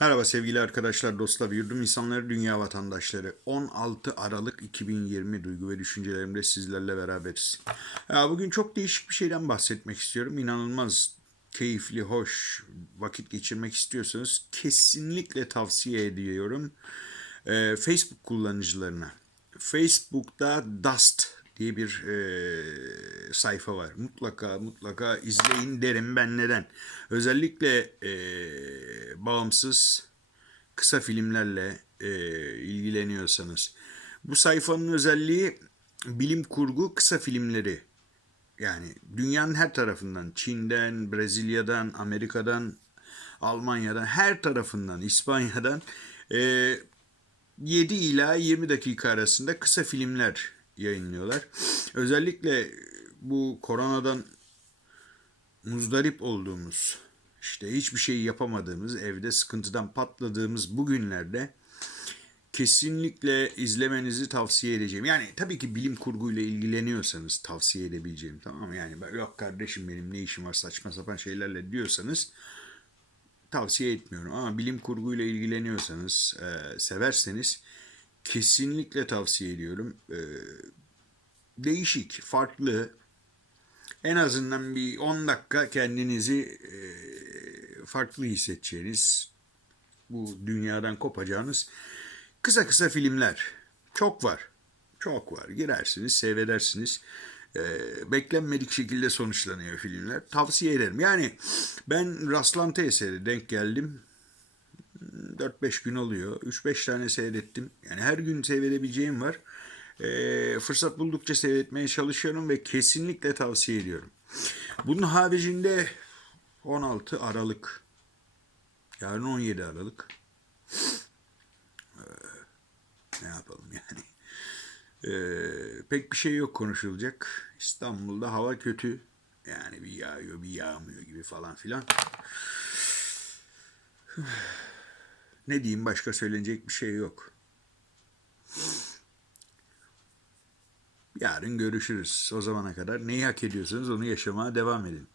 Merhaba sevgili arkadaşlar, dostlar, yurdum insanları, dünya vatandaşları. 16 Aralık 2020 duygu ve düşüncelerimde sizlerle beraberiz. Ya bugün çok değişik bir şeyden bahsetmek istiyorum. İnanılmaz keyifli, hoş vakit geçirmek istiyorsanız kesinlikle tavsiye ediyorum. Ee, Facebook kullanıcılarına. Facebook'ta Dust diye bir e, sayfa var. Mutlaka mutlaka izleyin derim ben neden. Özellikle e, bağımsız kısa filmlerle e, ilgileniyorsanız. Bu sayfanın özelliği bilim kurgu kısa filmleri. Yani dünyanın her tarafından, Çin'den, Brezilya'dan, Amerika'dan, Almanya'dan, her tarafından, İspanya'dan e, 7 ila 20 dakika arasında kısa filmler yayınlıyorlar. Özellikle bu koronadan muzdarip olduğumuz, işte hiçbir şey yapamadığımız, evde sıkıntıdan patladığımız bu günlerde kesinlikle izlemenizi tavsiye edeceğim. Yani tabii ki bilim kurguyla ilgileniyorsanız tavsiye edebileceğim tamam mı? Yani yok kardeşim benim ne işim var saçma sapan şeylerle diyorsanız tavsiye etmiyorum. Ama bilim kurguyla ilgileniyorsanız, e, severseniz kesinlikle tavsiye ediyorum. E, değişik, farklı. En azından bir 10 dakika kendinizi e, farklı hissedeceğiniz, bu dünyadan kopacağınız kısa kısa filmler. Çok var. Çok var. Girersiniz, seyredersiniz. E, beklenmedik şekilde sonuçlanıyor filmler. Tavsiye ederim. Yani ben rastlantı eseri denk geldim. 4-5 gün oluyor. 3-5 tane seyrettim. Yani her gün seyredebileceğim var. Ee, fırsat buldukça seyretmeye çalışıyorum ve kesinlikle tavsiye ediyorum. Bunun haricinde 16 Aralık yarın 17 Aralık Ee, ne yapalım yani Ee, pek bir şey yok konuşulacak. İstanbul'da hava kötü. Yani bir yağıyor bir yağmıyor gibi falan filan. Ne diyeyim başka söylenecek bir şey yok. Yarın görüşürüz. O zamana kadar neyi hak ediyorsanız onu yaşamaya devam edin.